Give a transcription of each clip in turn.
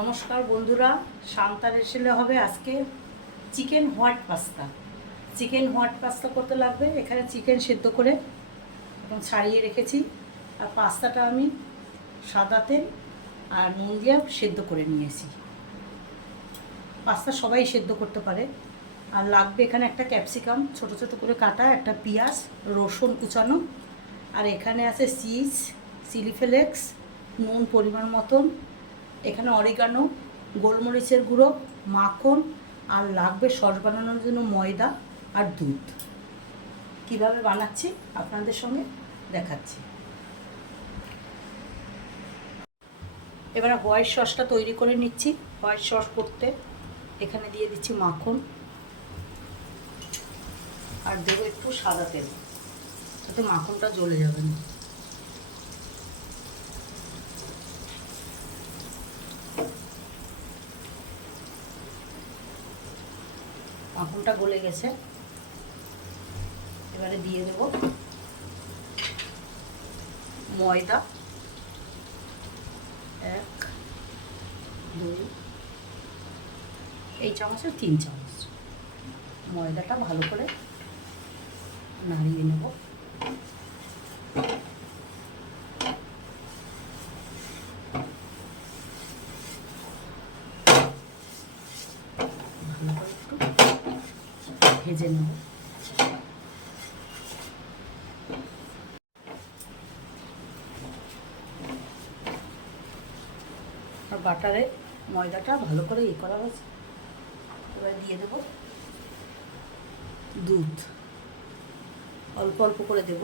নমস্কার বন্ধুরা শান্তার এসেলে হবে আজকে chicken white pasta. Chicken white pasta করতে লাগবে, এখানে চিকেন সেদ্ধ করে এবং ছাড়িয়ে রেখেছি। আর পাস্তাটা আমি সাদা তেল আর নুন দিয়ে সেদ্ধ করে নিয়েছি। পাস্তা সবাই সেদ্ধ করতে পারে। আর লাগবে এখানে একটা ক্যাপসিকাম, ছোট ছোট করে কাটা, একটা পেঁয়াজ, রসুন কুচানো। আর এখানে আছে চিজ, চিলি ফ্লেক্স, নুন পরিমাণ মতন এখানে অরিগানো গোলমরিচের গুঁড়ো, মাখন, আর লাগবে সস বানানোর জন্য ময়দা আর দুধ। কীভাবে বানাচ্ছি আপনাদের সঙ্গে দেখাচ্ছি। এবারে হোয়াইট সসটা তৈরি করে নিচ্ছি। হোয়াইট সস করতে এখানে দিয়ে দিচ্ছি মাখন। আর দেবো একটু সাদা তেল, যাতে মাখনটা জ্বলে যাবে না। মাখনটা গলে গেছে। এবারে দিয়ে দেব ময়দা। এক, দুই, এই চামচে তিন চামচ। ময়দাটা ভালো করে নাড়িয়ে নেব ভালো করে একটু ভেজে নেব। বাটারে ময়দাটা ভালো করে ইয়ে করা হয়েছে। এবার দিয়ে দেব দুধ। অল্প অল্প করে দেব।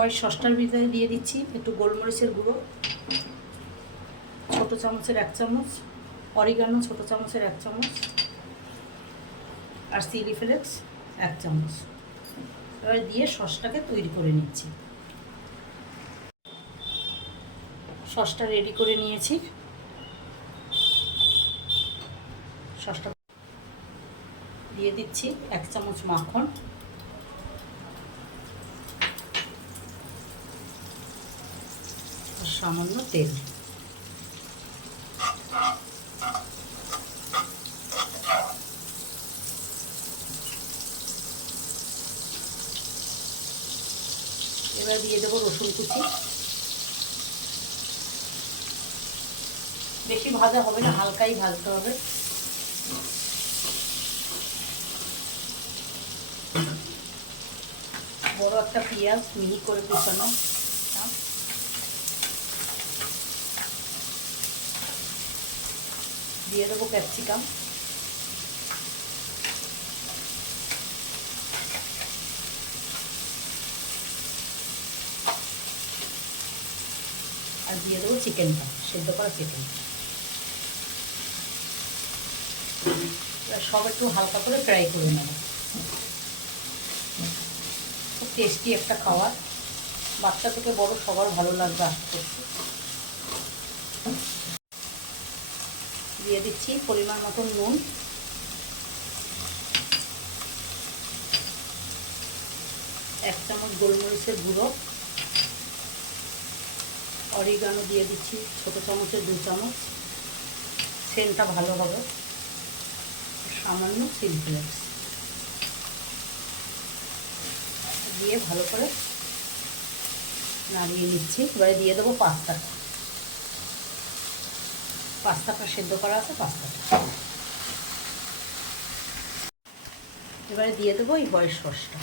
কয় সসটার ভিতরে দিয়ে দিচ্ছি একটু গোলমরিচের গুঁড়ো, ছোটো চামচের এক চামচ, অরিগানো ছোটো চামচের এক চামচ, আর চিলি ফ্লেক্স এক চামচ। এবার দিয়ে সসটাকে তৈরি করে নিচ্ছি। সসটা রেডি করে নিয়েছি। সসটা দিয়ে দিচ্ছি এক চামচ মাখন। সামান্য তেল। এবার দিয়ে দেবো রসুন কুচি। বেশি ভাজা হবে না, হালকাই ভাজতে হবে। বড় একটা পেঁয়াজ মিহি করে কুচানো। দিয়ে দেবো ক্যাপসিকাম। আর দিয়ে দেবো চিকেনটা, সেদ্ধ করা চিকেন। সব একটু হালকা করে ফ্রাই করে নেব। খুব টেস্টি একটা খাবার। বাচ্চা থেকে বড় সবার ভালো লাগবে আস্তে আস্তে। দিয়ে দিচ্ছি পরিমাণ মতন নুন। এক চামচ গোলমরিচের গুঁড়ো। অরিগানো দিয়ে দিচ্ছি ছোটো চামচের দু চামচ। সেনটা ভালো হবে। সামান্য চিলি ফ্লেক্স। দিয়ে ভালো করে নাড়িয়ে নিচ্ছি। এবারে দিয়ে দেবো পাস্তাটা। পাস্তাটা সেদ্ধ করা আছে পাস্তাটা এবারে দিয়ে দেবো এই বয়স সসটা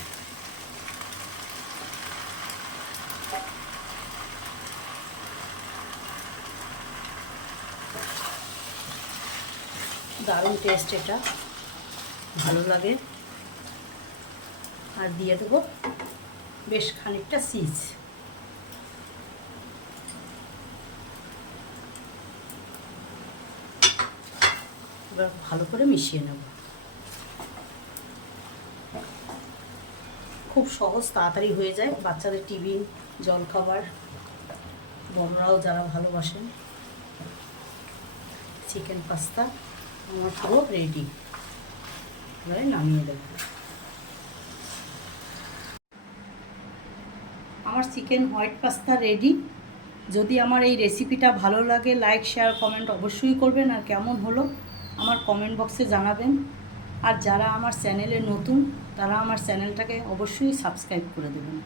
দারুণ টেস্ট এটা। ভালো লাগে। আর দিয়ে দেবো বেশ খানিকটা চিজ এবার ভালো করে মিশিয়ে নেব। খুব সহজ, তাড়াতাড়ি হয়ে যায়। বাচ্চাদের টিফিন, জলখাবার, বড়রাও যারা ভালোবাসেন, চিকেন পাস্তা, আমার পুরো রেডি এবারে নামিয়ে দেবো। আমার চিকেন হোয়াইট পাস্তা রেডি যদি আমার এই রেসিপিটা ভালো লাগে লাইক শেয়ার কমেন্ট অবশ্যই করবেন। আর কেমন হলো? আমার কমেন্ট বক্সে জানাবেন। আর যারা আমার চ্যানেলে নতুন, তারা আমার চ্যানেলটাকে অবশ্যই সাবস্ক্রাইব করে দেবেন।